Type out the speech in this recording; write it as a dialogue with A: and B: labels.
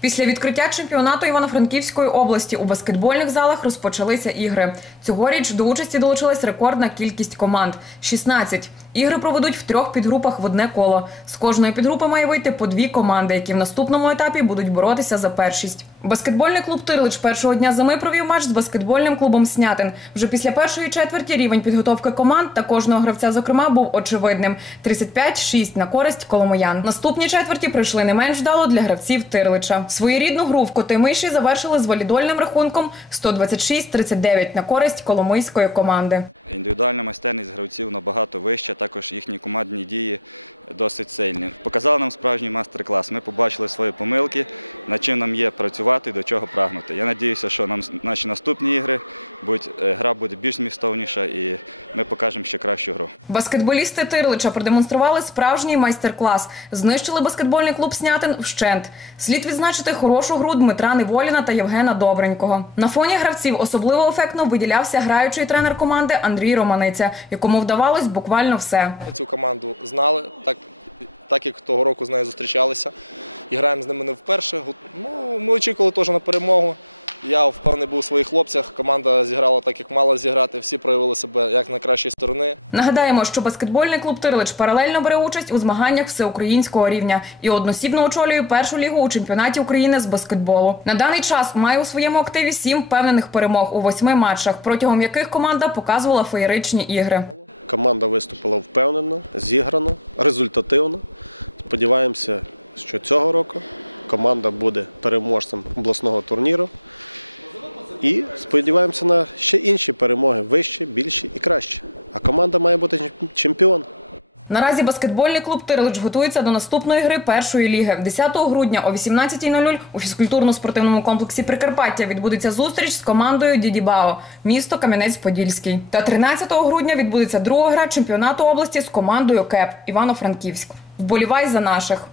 A: Після відкриття чемпіонату Івано-Франківської області у баскетбольних залах розпочалися ігри. Цьогоріч до участі долучилась рекордна кількість команд 16. Ігри проведуть в трьох підгрупах в одне коло. З кожної підгрупи має вийти по дві команди, які в наступному етапі будуть боротися за першість. Баскетбольний клуб Тирлич першого дня зими провів матч з баскетбольним клубом Снятин. Вже після першої четверті рівень підготовки команд та кожного гравця, зокрема, був очевидним: 35-6 на користь коломоян. Наступні четверті пройшли не менш вдало для гравців Тирлича. Своєрідну гру в Котимиші завершили з валідольним рахунком 126-39 на користь коломийської команди. Баскетболісти Тирлича продемонстрували справжній майстер-клас. Знищили баскетбольний клуб Снятин вщент. Слід відзначити хорошу гру Дмитра Неволіна та Євгена Добренького. На фоні гравців особливо ефектно виділявся граючий тренер команди Андрій Романиця, якому вдавалось буквально все. Нагадаємо, що баскетбольний клуб Тирлич паралельно бере участь у змаганнях всеукраїнського рівня і односібно очолює першу лігу у чемпіонаті України з баскетболу. На даний час має у своєму активі сім впевнених перемог у восьми матчах, протягом яких команда показувала феєричні ігри. Наразі баскетбольний клуб Тирлич готується до наступної гри першої ліги. 10 грудня о 18.00 у фізкультурно-спортивному комплексі Прикарпаття відбудеться зустріч з командою Дідібао, місто Кам'янець-Подільський. Та 13 грудня відбудеться друга гра чемпіонату області з командою КЕП Івано-Франківськ. Вболівай за наших.